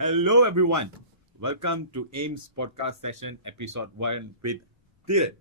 Hello, everyone. Welcome to AIMS podcast session, episode 1 with Dylan.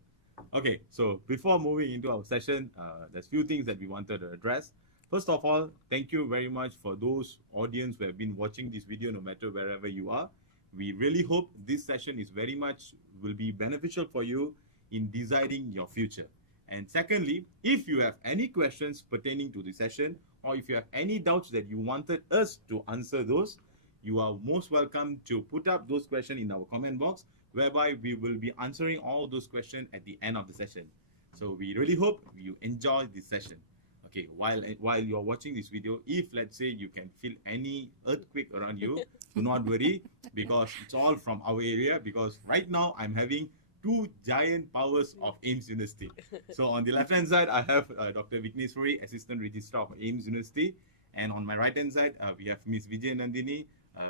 Okay, so before moving into our session, there's few things that we wanted to address. First of all, thank you very much for those audience who have been watching this video, no matter wherever you are. We really hope this session is very much will be beneficial for you in deciding your future. And secondly, if you have any questions pertaining to the session, or if you have any doubts that you wanted us to answer those, you are most welcome to put up those questions in our comment box, whereby we will be answering all those questions at the end of the session. So we really hope you enjoy this session. Okay, while you're watching this video, if let's say you can feel any earthquake around you, do not worry, because it's all from our area. Because right now I'm having two giant powers of AIMS University. So on the left hand side, I have Dr. Vigneswari, Assistant Registrar of AIMS University. And on my right hand side, we have Ms. Vijay Nandini,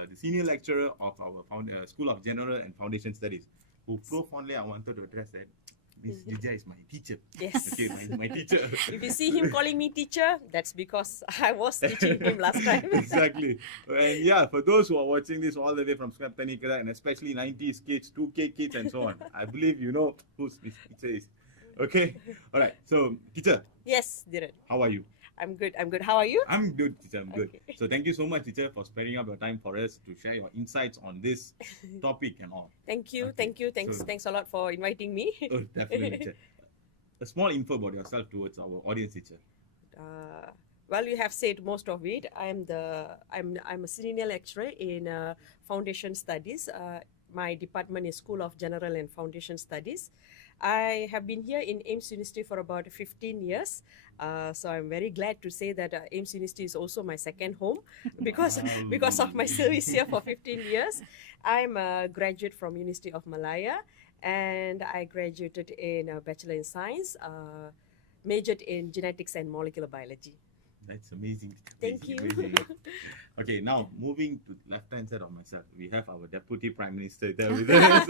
the Senior Lecturer of our School of General and Foundation Studies, who profoundly I wanted to address that Ms. Vijay is my teacher. Yes. Okay, my teacher. If you see him calling me teacher, that's because I was teaching him last time. Exactly. And yeah, for those who are watching this all the way from Scrap Tanikara, and especially 90s kids, 2K kids, and so on, I believe you know who Ms. teacher is. Okay? All right. So, teacher, Yes, Dhiren. how are you? I'm good. How are you? I'm good, teacher. I'm good. Okay. So, thank you so much, teacher, for sparing up your time for us to share your insights on this topic and all. Thank you. Okay. Thank you. Thanks. So- Thanks a lot for inviting me. Oh, definitely, teacher. A small info about yourself towards our audience, teacher. Well, you have said most of it. I'm a senior lecturer in Foundation Studies. My department is School of General and Foundation Studies. I have been here in AIMS University for about 15 years. So I'm very glad to say that AIMS University is also my second home because Wow. because of my service here for 15 years. I'm a graduate from University of Malaya, and I graduated in Bachelor in Science, majored in Genetics and Molecular Biology. That's amazing. Thank amazing, you. amazing. Okay, now moving to left hand side of myself, we have our Deputy Prime Minister there with us.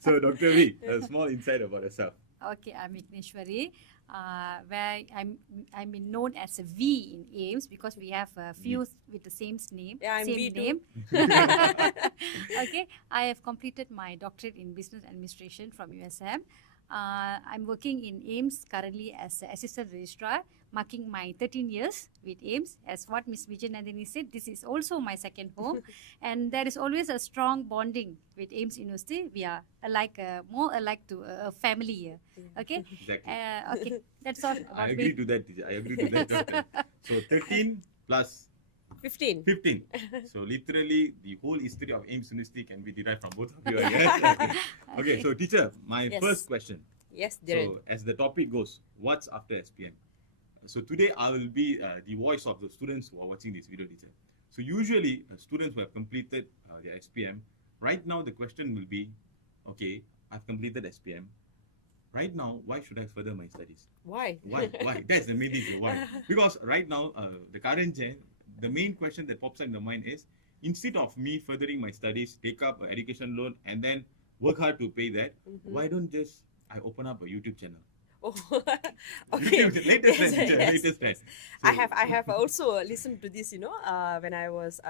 So, Dr. V, a small insight about yourself. Okay, I'm Vigneswari, where I'm known as a V in AIMS because we have a few with the same name. Yeah, I'm same V too. name. Okay, I have completed my doctorate in business administration from USM. I'm working in AIMS currently as an assistant registrar, marking my 13 years with AIMS. As what Ms. Vijay Nandini said, this is also my second home, and there is always a strong bonding with AIMS University. We are more alike to a family here. Okay, Exactly. okay, that's all I about agree me. to that, teacher. I agree to that. Doctor. So, 13 plus 15. 15. So, literally, the whole history of AIMS University can be derived from both of you, I guess. Okay, so, teacher, my Yes. first question. Yes, Dhiren. So, as the topic goes, what's after SPM? So, today I will be the voice of the students who are watching this video, teacher. So, usually, students who have completed their SPM, right now the question will be, okay, I've completed SPM. Right now, why should I further my studies? Why? Why? Why? That's the main reason why. Because right now, the current gen, the main question that pops up in the mind is, instead of me furthering my studies, take up an education loan, and then work hard to pay that, why don't just I open up a YouTube channel? Oh, okay. YouTube, latest trend, Yes, teacher, yes. latest trend. I have also listened to this, when I was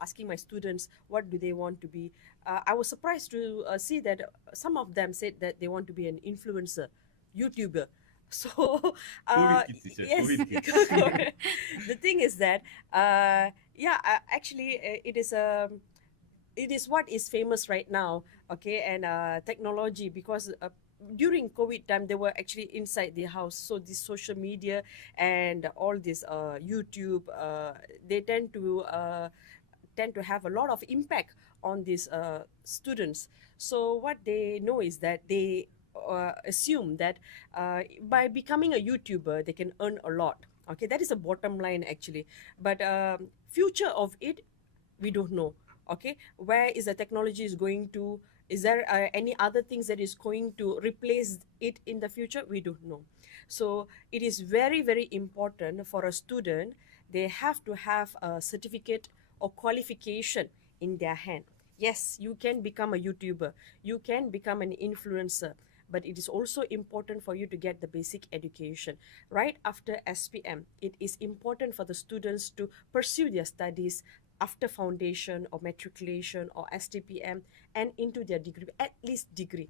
asking my students what do they want to be. I was surprised to see that some of them said that they want to be an influencer, YouTuber. So, COVID kids, teacher, yes. COVID kids. The thing is that, actually, it is what is famous right now, okay, and technology, because during COVID time they were actually inside the house, so this social media and all this YouTube, they tend to have a lot of impact on these students. So what they know is that they assume that by becoming a YouTuber they can earn a lot. Okay, that is the bottom line actually, but future of it, we don't know. Okay, where is the technology is going to? Is there any other things that is going to replace it in the future? We don't know. So it is very, very important for a student. They have to have a certificate or qualification in their hand. Yes, you can become a YouTuber. You can become an influencer. But it is also important for you to get the basic education. Right after SPM, it is important for the students to pursue their studies after foundation or matriculation or STPM and into their degree, at least degree.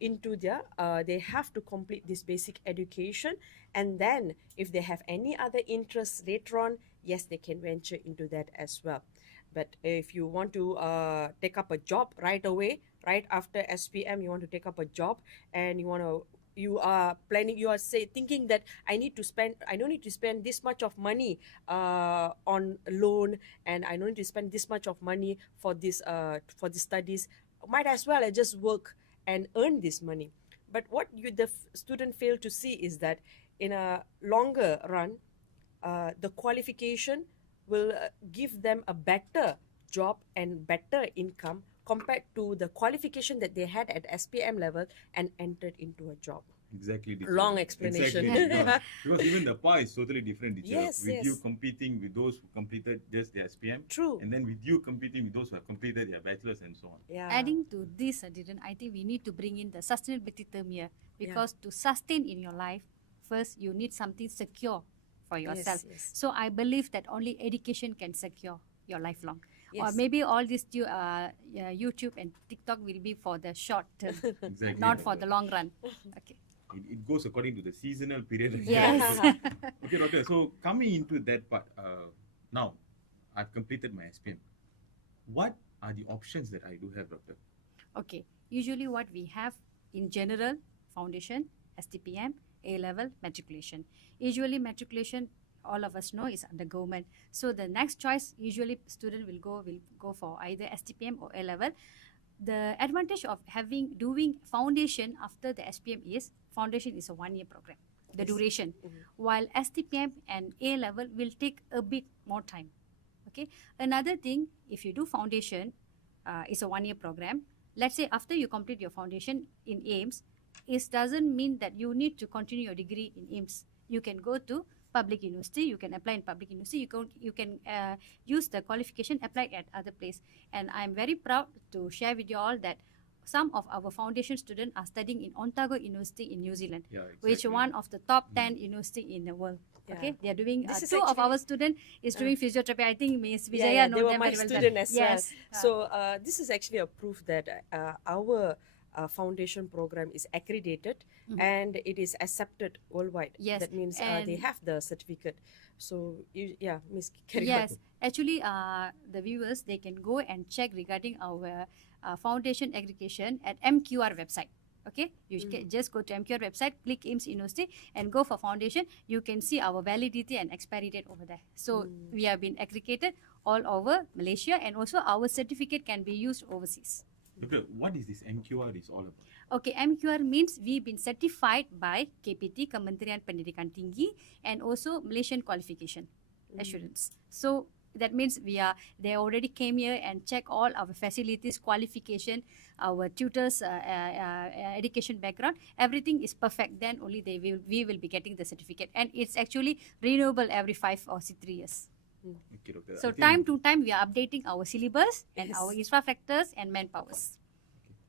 Into their they have to complete this basic education, and then if they have any other interests later on, yes, they can venture into that as well. But if you want to take up a job right away, right after SPM, you want to take up a job, and you are planning, you are thinking that I don't need to spend this much of money on loan, and I don't need to spend this much of money for this studies. Might as well I just work and earn this money. But what the student fail to see is that in a longer run, the qualification will give them a better job and better income compared to the qualification that they had at SPM level and entered into a job. Exactly. Different. Long explanation. Exactly. No, because even the PA is totally different. Teacher. Yes, with yes. you competing with those who completed just the SPM. True. And then with you competing with those who have completed their bachelors and so on. Yeah. Adding to this, Dhiren, I think we need to bring in the sustainability term here, because to sustain in your life, first you need something secure for yourself. Yes. So I believe that only education can secure your lifelong. Or Yes. maybe all this YouTube and TikTok will be for the short term, Exactly. not for the long run. Okay. It goes according to the seasonal period. Yes. Okay, doctor. So coming into that part, now I've completed my SPM. What are the options that I do have, doctor? Okay. Usually what we have in general, foundation, STPM, A-level, matriculation. Usually matriculation, all of us know, is under government. So the next choice, usually student will go for either STPM or A-level. The advantage of doing foundation after the SPM is, foundation is a 1-year program, the Yes. duration, Mhm. while STPM and A-level will take a bit more time. Okay. Another thing, if you do foundation, it's a 1-year program. Let's say after you complete your foundation in AIMS, it doesn't mean that you need to continue your degree in AIMS. You can go to public university, you can apply in public university, you can use the qualification applied at other place. And I'm very proud to share with you all that some of our foundation students are studying in Otago University in New Zealand, Yeah, which exactly. one of the top 10 university in the world. Yeah. Okay, they are doing. This is Two of actually- our students is doing physiotherapy. I think Miss Vijaya Yeah, know they were them my very well. student as well. Yes. So this is actually a proof that our foundation program is accredited and it is accepted worldwide. Yes, That means they and- have the certificate. So Miss, carry on. Yes, actually, the viewers, they can go and check regarding our foundation aggregation at MQR website. Okay, you can just go to MQR website, click AIMS University, and go for foundation. You can see our validity and expiry date over there. So we have been aggregated all over Malaysia, and also our certificate can be used overseas. Doctor, what is this MQR is all about? Okay, MQR means we've been certified by KPT, Kementerian Pendidikan Tinggi, and also Malaysian Qualification Assurance. So that means they already came here and check all our facilities, qualification, our tutors, education background. Everything is perfect. Then only we will be getting the certificate, and it's actually renewable every 5 or 3 years. Okay, doctor. So I think- time to time we are updating our syllabus and Yes. our infrastructures and manpowers.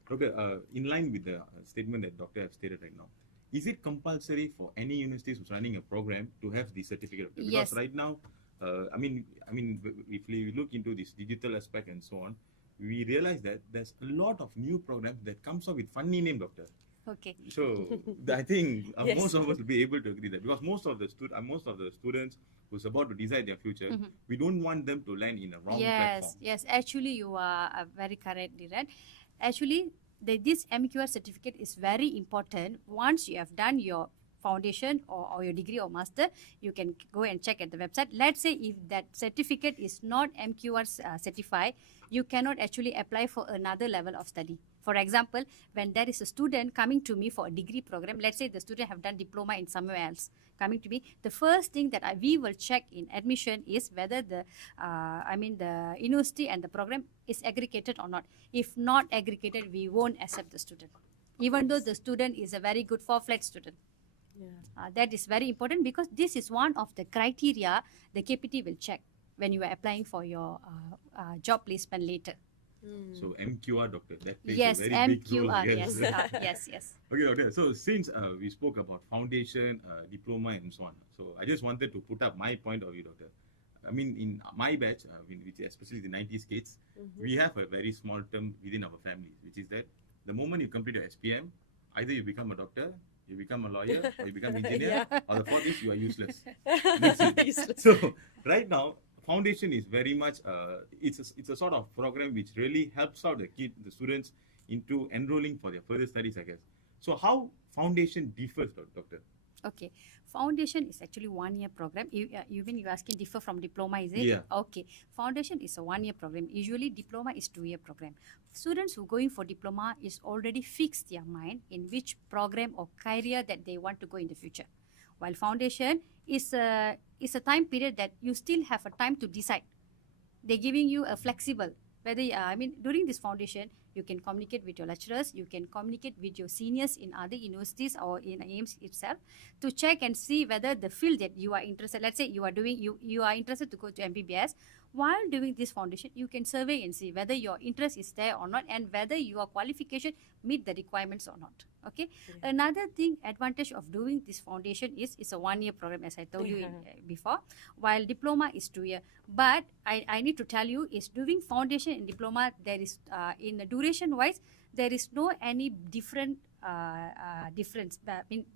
Doctor, in line with the statement that doctor have stated right now, is it compulsory for any universities who's running a program to have the certificate? Because Yes. right now, I mean, if we look into this digital aspect and so on, we realize that there's a lot of new programs that comes up with funny name, doctor. Okay. So I think Yes. most of us will be able to agree that, because most of the students who's about to decide their future, we don't want them to land in a wrong platform. Yes. Actually, you are very correct, Dhiren. Actually, this MQR certificate is very important. Once you have done your foundation or your degree or master, you can go and check at the website. Let's say if that certificate is not MQR certified, you cannot actually apply for another level of study. For example, when there is a student coming to me for a degree program, let's say the student have done diploma in somewhere else, coming to me, the first thing that we will check in admission is whether the university and the program is aggregated or not. If not aggregated, we won't accept the student, even though the student is a very good full-fledged student. That is very important, because this is one of the criteria the KPT will check when you are applying for your job placement later. So MQR, doctor, that plays Yes, a very big role. MQR. Yes. Okay, doctor. So since we spoke about foundation, diploma, and so on, so I just wanted to put up my point of view, doctor. I mean, in my batch, which especially the 90s kids, we have a very small term within our families, which is that the moment you complete your SPM, either you become a doctor, you become a lawyer, or you become engineer, or the fourth is you are useless. That's it. Useless. So right now, foundation is very much it's a sort of program which really helps out the students into enrolling for their further studies, I guess. So how foundation differs, doctor? Okay, foundation is actually 1 year program. Even you asking differ from diploma, is it? Yeah. Okay, foundation is a 1 year program. Usually diploma is 2 year program. Students who going for diploma is already fixed their mind in which program or career that they want to go in the future. While foundation is a time period that you still have a time to decide. They're giving you a flexible whether during this foundation you can communicate with your lecturers, you can communicate with your seniors in other universities or in AIMS itself to check and see whether the field that you are interested, let's say you are interested to go to MBBS. While doing this foundation, you can survey and see whether your interest is there or not and whether your qualification meet the requirements or not. Okay. Yeah. Another thing, advantage of doing this foundation is it's a 1 year program, as I told you before, while diploma is 2 year. But I need to tell you is doing foundation and diploma, there is in the duration wise, there is no any different difference,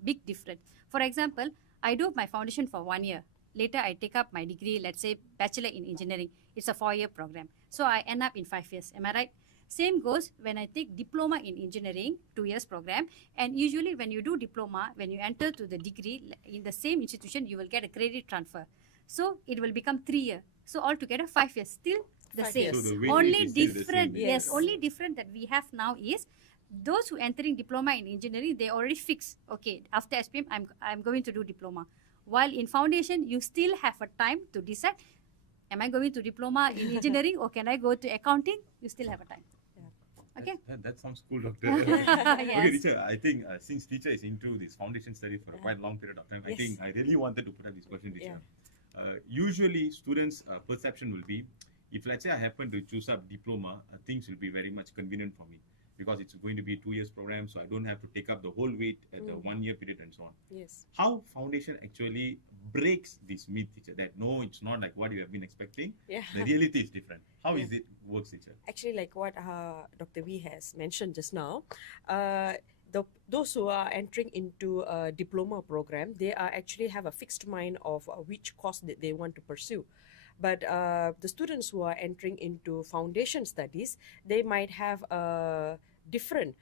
big difference. For example, I do my foundation for 1 year. Later, I take up my degree, let's say bachelor in engineering. It's a 4 year program. So I end up in 5 years. Am I right? Same goes when I take diploma in engineering, 2 years program. And usually when you do diploma, when you enter to the degree in the same institution, you will get a credit transfer. So it will become 3 years. So altogether 5 years, still the 5 same. years. So the weightage Only is still the different, same. yes, Yes. only different that we have now is those who entering diploma in engineering, they already fix. Okay, after SPM, I'm going to do diploma. While in foundation, you still have a time to decide, am I going to diploma in engineering or can I go to accounting? You still have a time. Okay. That sounds cool, doctor. Yes. Okay, teacher, I think since teacher is into this foundation study for a quite long period of time, I Yes. think I really wanted to put up this question, teacher. Usually, students' perception will be, if let's say I happen to choose up diploma, things will be very much convenient for me because it's going to be 2 years program, so I don't have to take up the whole weight at the 1 year period and so on. Yes. How foundation actually breaks this myth, teacher, that no, it's not like what you have been expecting. Yeah. The reality is different. How is it works, teacher? Actually, like what Dr. V has mentioned just now, those who are entering into a diploma program, they are actually have a fixed mind of which course that they want to pursue. But the students who are entering into foundation studies, they might have a different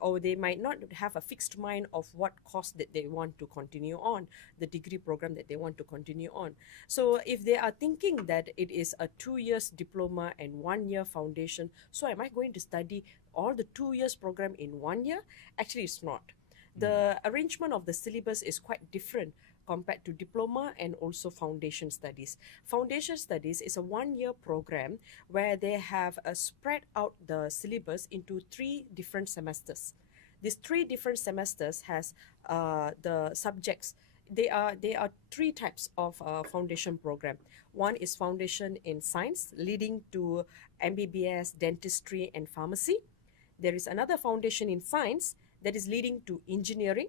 or they might not have a fixed mind of what course that they want to continue on, the degree program that they want to continue on. So if they are thinking that it is a 2 years diploma and 1 year foundation, so am I going to study all the 2 years program in 1 year? Actually, it's not. The arrangement of the syllabus is quite different compared to diploma and also foundation studies. Foundation studies is a 1 year program where they have spread out the syllabus into 3 different semesters. These 3 different semesters has the subjects. There are 3 types of foundation program. One is foundation in science, leading to MBBS, dentistry, and pharmacy. There is another foundation in science that is leading to engineering,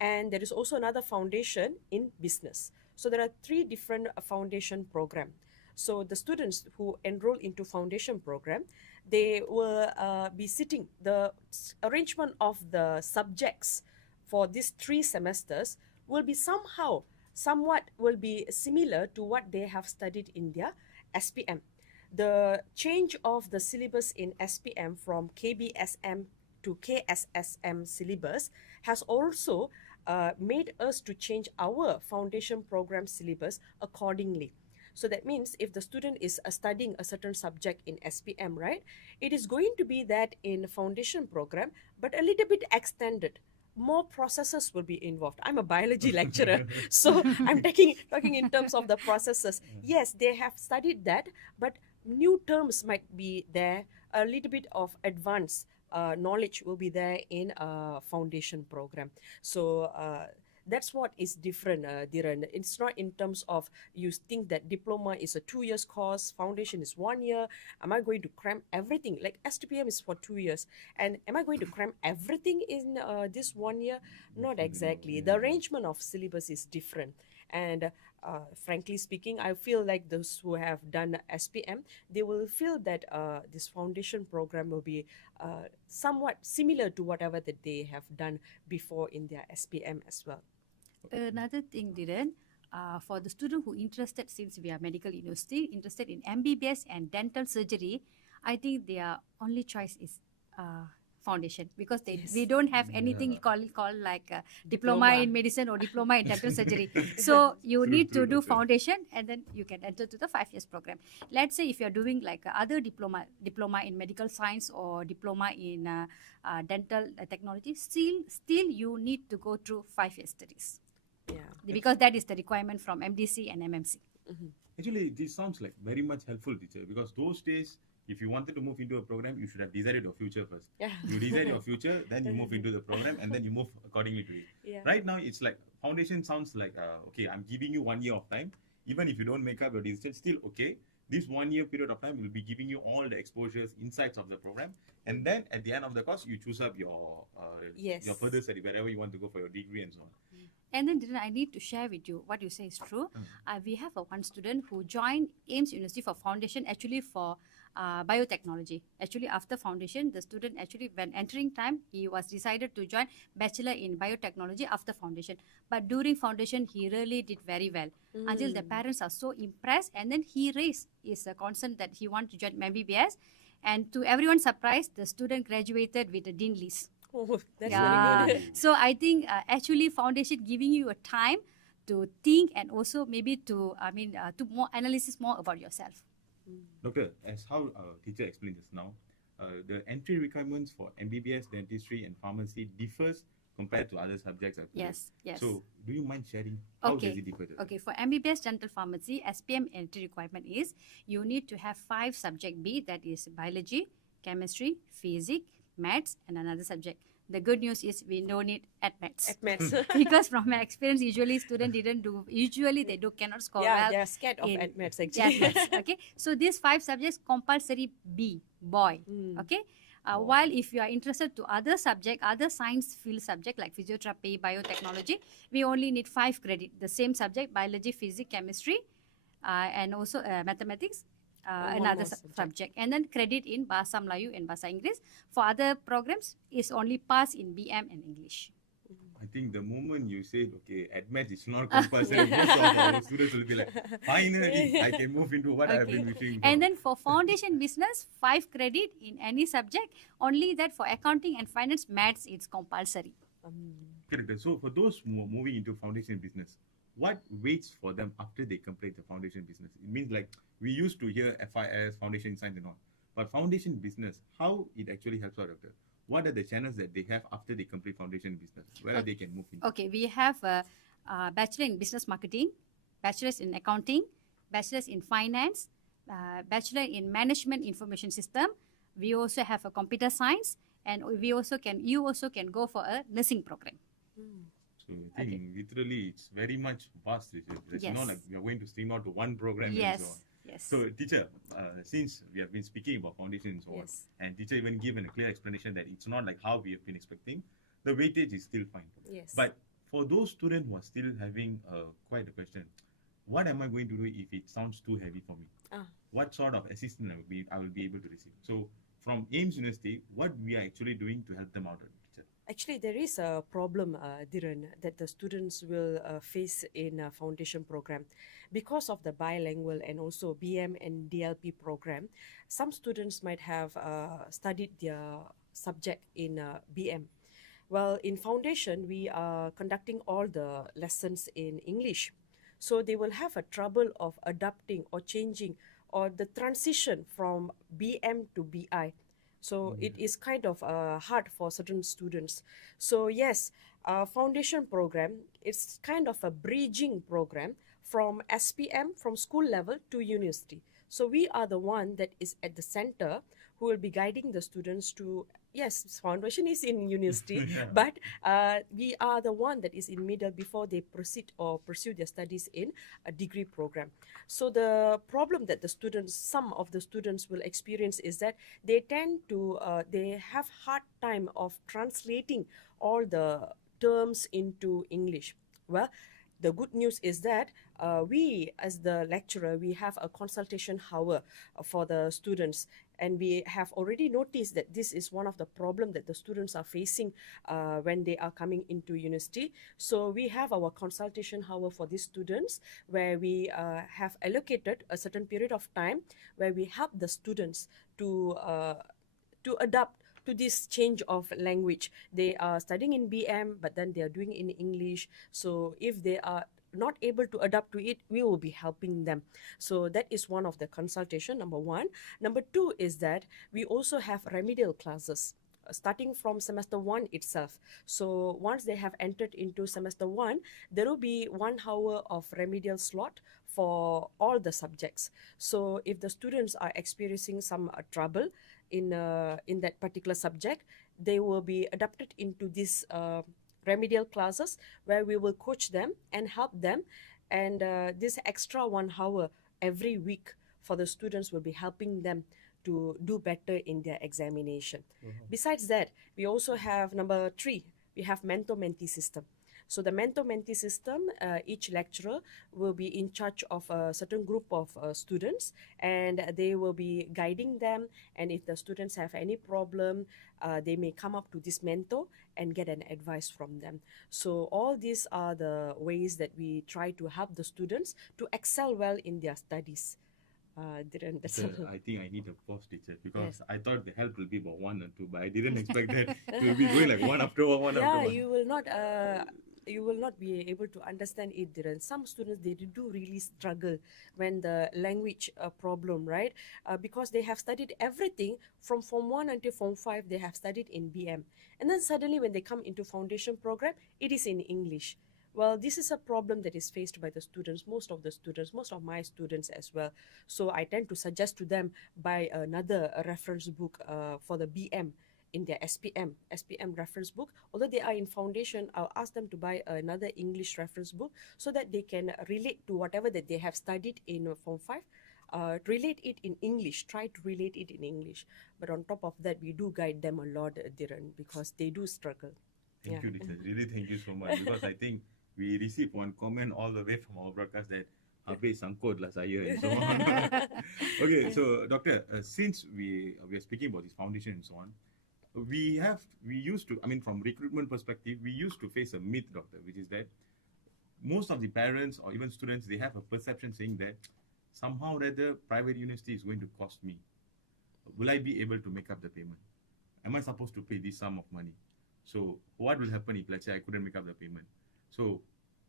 and there is also another foundation in business. So there are 3 different foundation program. So the students who enroll into foundation program, they will be sitting, the arrangement of the subjects for these 3 semesters will be somewhat will be similar to what they have studied in their SPM. The change of the syllabus in SPM from KBSM to KSSM syllabus has also made us to change our foundation program syllabus accordingly. So that means if the student is studying a certain subject in SPM, right, it is going to be that in foundation program, but a little bit extended. More processes will be involved. I'm a biology lecturer, so I'm talking in terms of the processes. Yes, they have studied that, but new terms might be there. A little bit of advanced knowledge will be there in a foundation program. So that's what is different, Dhiren. It's not in terms of you think that diploma is a 2 years course, foundation is 1 year. Am I going to cram everything? Like STPM is for 2 years. And am I going to cram everything in this 1 year? Not exactly. The arrangement of syllabus is different. And frankly speaking, I feel like those who have done SPM, they will feel that this foundation program will be somewhat similar to whatever that they have done before in their SPM as well. Another thing, Dhiren, for the student who interested, since we are medical university, interested in MBBS and dental surgery, I think their only choice is foundation, because we don't have anything called like diploma in medicine or diploma in dental surgery. So you need to do foundation, and then you can enter to the 5 years program. Let's say if you are doing like other diploma in medical science or diploma in dental technology, still you need to go through 5 years studies. Yeah. Because that is the requirement from MDC and MMC. Actually, this sounds like very much helpful, teacher, because those days, if you wanted to move into a program, you should have decided your future first. Yeah. You decide your future, then you move into the program, and then you move accordingly to it. Yeah. Right now, it's like foundation sounds like, okay, I'm giving you 1 year of time. Even if you don't make up your decision, still okay. This 1 year period of time will be giving you all the exposures, insights of the program. And then at the end of the course, you choose up your Yes. further study, wherever you want to go for your degree and so on. And then Dhiren, I need to share with you what you say is true. We have one student who joined AIMS University for foundation, actually for biotechnology. Actually, after foundation, the student actually, when entering time, he was decided to join bachelor in biotechnology after foundation. But during foundation, he really did very well until the parents are so impressed, and then he raised his concern that he want to join MBBS. And to everyone's surprise, the student graduated with a dean list. Oh, that's Yeah. really good. So I think actually foundation giving you a time to think, and also maybe to to more analysis more about yourself. Doctor, as how teacher explained just now, the entry requirements for MBBS, dentistry, and pharmacy differs compared to other subjects. Yes, yes. So, do you mind sharing how Okay. does it differ? Okay, for MBBS dental pharmacy, SPM entry requirement is you need to have 5 subject B, that is biology, chemistry, physics, maths, and another subject. The good news is we don't need maths. At maths. Because from my experience, usually students cannot score Yeah, well. they are scared of in at maths At actually. maths, okay, so these 5 subjects compulsory B, boy. Okay, while if you are interested to other subject, other science field subject like physiotherapy, biotechnology, we only need 5 credit. The same subject, biology, physics, chemistry, and also mathematics. And one Another more subject, and then credit in Bahasa Melayu and Bahasa Inggeris. For other programs, is only pass in BM and English. I think the moment you said, okay, at maths it's not compulsory, most of our students will be like, finally, I can move into what I've been wishing for. And then for foundation business, 5 credit in any subject. Only that for accounting and finance, maths it's compulsory. Correct. So, for those who are moving into foundation business, what waits for them after they complete the foundation business? It means like we used to hear FIS, foundation science and all. But foundation business, how it actually helps out, doctor? What are the channels that they have after they complete foundation business? Where they can move into? Okay, we have a bachelor in business marketing, bachelor's in accounting, bachelor's in finance, bachelor in management information system. We also have a computer science, and you also can go for a nursing program. So I think literally it's very much vast. It's Yes. not like we are going to stream out to one program and so on. Yes, yes. So teacher, since we have been speaking about foundation and so on, Yes. and teacher even given a clear explanation that it's not like how we have been expecting, the weightage is still fine. Yes. But for those students who are still having quite a question, what am I going to do if it sounds too heavy for me? What sort of assistance I will be able to receive? So from AIMS University, what we are actually doing to help them out, teacher? Actually, there is a problem, Dhiren, that the students will face in a foundation program. Because of the bilingual and also BM and DLP program, some students might have studied their subject in BM. Well, in foundation, we are conducting all the lessons in English. So they will have a trouble of adapting or changing or the transition from BM to BI. So it is kind of hard for certain students. So yes, foundation program, it's kind of a bridging program from SPM, from school level to university. So we are the one that is at the center who will be guiding the students to, yes, foundation is in university, but we are the one that is in middle before they proceed or pursue their studies in a degree program. So the problem that the students, some of the students will experience is that they tend to, they have hard time of translating all the terms into English. Well, the good news is that we, as the lecturer, we have a consultation hour for the students, and we have already noticed that this is one of the problem that the students are facing when they are coming into university. So we have our consultation hour for these students, where we have allocated a certain period of time where we help the students to adapt to this change of language. They are studying in BM, but then they are doing in English. So if they are not able to adapt to it, we will be helping them. So that is one of the consultation, number one. Number two is that we also have remedial classes starting from semester 1 itself. So once they have entered into semester 1, there will be 1 hour of remedial slot for all the subjects. So if the students are experiencing some trouble in that particular subject, they will be adapted into this remedial classes, where we will coach them and help them, and this extra 1 hour every week for the students will be helping them to do better in their examination. Besides that, we also have number 3, we have mentor-mentee system. So the mentor-mentee system, each lecturer will be in charge of a certain group of students, and they will be guiding them. And if the students have any problem, they may come up to this mentor and get an advice from them. So all these are the ways that we try to help the students to excel well in their studies. That's all. I think I need a pause, teacher, because I thought the help will be about 1 or 2, but I didn't expect that it will be going like one after one after Yeah, one. you will not be able to understand it, Dhiren. Some students, they do really struggle when the language problem, right? Because they have studied everything from Form 1 until Form 5, they have studied in BM. And then suddenly when they come into foundation program, it is in English. Well, this is a problem that is faced by the students, most of my students as well. So I tend to suggest to them buy another reference book for the BM in their SPM reference book. Although they are in foundation, I'll ask them to buy another English reference book so that they can relate to whatever that they have studied in Form 5. Relate it in English, try to relate it in English. But on top of that, we do guide them a lot, Dhiren, because they do struggle. Thank you, teacher. Really, thank you so much, because I think we received one comment all the way from our broadcast that habis sangkut lah saya and so on. Okay, so doctor, since we are speaking about this foundation and so on, we used to, I mean, from recruitment perspective, we used to face a myth, doctor, which is that most of the parents or even students, they have a perception saying that somehow or other private university is going to cost me. Will I be able to make up the payment? Am I supposed to pay this sum of money? So what will happen if, let's say, I couldn't make up the payment? So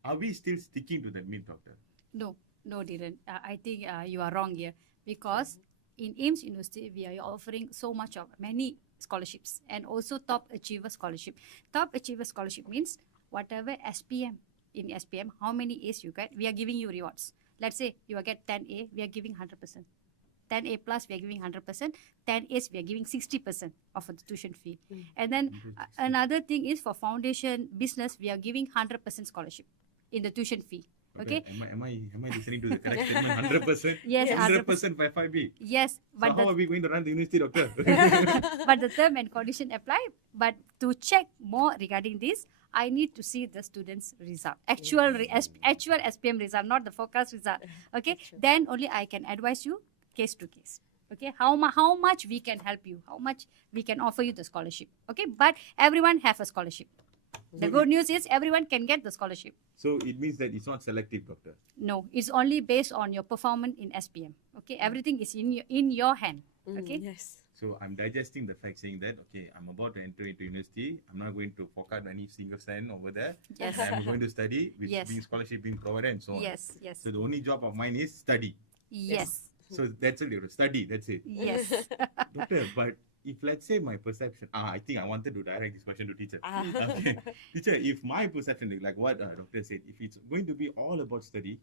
are we still sticking to that myth, doctor? No, Dhiren. I think you are wrong here, because in AIMS University, we are offering so much of many scholarships, and also top achiever scholarship. Top achiever scholarship means whatever SPM, in SPM, how many A's you get, we are giving you rewards. Let's say you will get 10A, we are giving 100%. 10A plus, we are giving 100%. 10 A's, we are giving 60% of the tuition fee. And then another thing is for foundation business, we are giving 100% scholarship in the tuition fee. Okay. Am I listening to the correct statement? 100%. Yes, 100% by 5B. Yes, but so how are we going to run the university, doctor? But the term and condition apply. But to check more regarding this, I need to see the students' result, actual SPM result, not the forecast result. Okay, then only I can advise you case to case. Okay, how much we can help you, how much we can offer you the scholarship. Okay, but everyone have a scholarship. The good news is everyone can get the scholarship. So it means that it's not selective, doctor? No, it's only based on your performance in SPM. Okay, everything is in your hand. Okay. Yes. So I'm digesting the fact saying that, okay, I'm about to enter into university. I'm not going to fork out any single cent over there. Yes. I'm going to study with Yes. being scholarship being provided and so on. Yes, yes. So the only job of mine is study. Yes. So that's it. Study. That's it. Yes. Doctor, but if let's say my perception, I think I wanted to direct this question to teacher. Okay, teacher, if my perception, like what doctor said, if it's going to be all about study,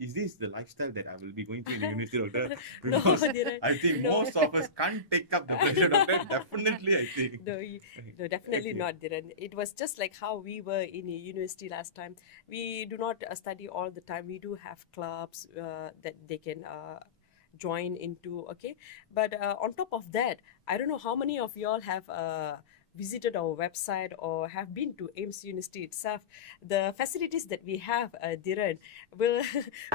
is this the lifestyle that I will be going through in the university, doctor? No, Because Dhiren, I think no. most of us can't take up the pressure, doctor. Definitely, I think. No, definitely Okay. not, Dhiren. It was just like how we were in a university last time. We do not study all the time. We do have clubs that they can join into, okay? But on top of that, I don't know how many of y'all have visited our website or have been to AIMS University itself, the facilities that we have, Dhiren, will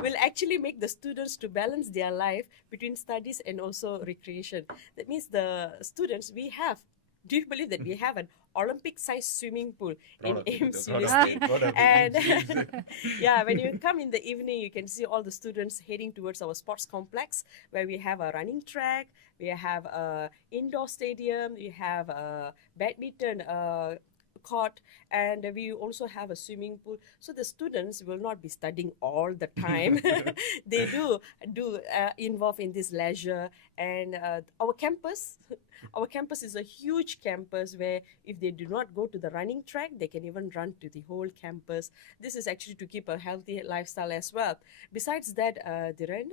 will actually make the students to balance their life between studies and also recreation. That means the students we have. Do you believe that we have an Olympic-sized swimming pool in Proud of it, AIMS proud of University? it, proud of it. And Jeez. yeah, when you come in the evening, you can see all the students heading towards our sports complex where we have a running track, we have a indoor stadium, we have a badminton court, and we also have a swimming pool. So the students will not be studying all the time. They do involve in this leisure, and our campus. Our campus is a huge campus where if they do not go to the running track, they can even run to the whole campus. This is actually to keep a healthy lifestyle as well. Besides that, Dhiren,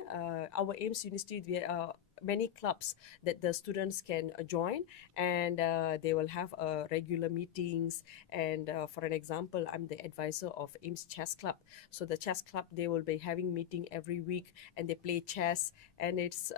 our AIMS University, there are many clubs that the students can join, and they will have regular meetings. And for an example, I'm the advisor of AIMS Chess Club. So the chess club, they will be having meeting every week, and they play chess. And it's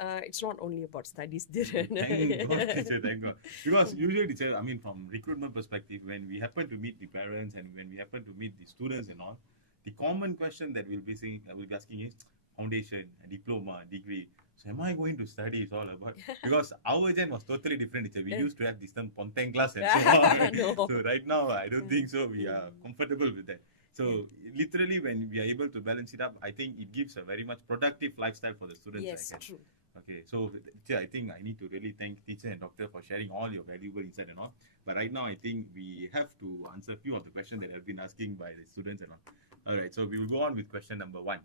not only about studies, Dhiren. Thank God, teacher, thank God. Because usually, teacher, I mean, from recruitment perspective, when we happen to meet the parents and when we happen to meet the students and all, the common question that we'll be asking is foundation, diploma, degree. So am I going to study? It's all about, because our gen was totally different. Teacher. We used to have this term ponteng class and so on. No. So right now, I don't think so. We are comfortable with that. So literally, when we are able to balance it up, I think it gives a very much productive lifestyle for the students. Yes, I guess. true. Okay, so teacher, I think I need to really thank teacher and doctor for sharing all your valuable insight and all. But right now, I think we have to answer a few of the questions that have been asking by the students and all. All right, so we will go on with question number 1.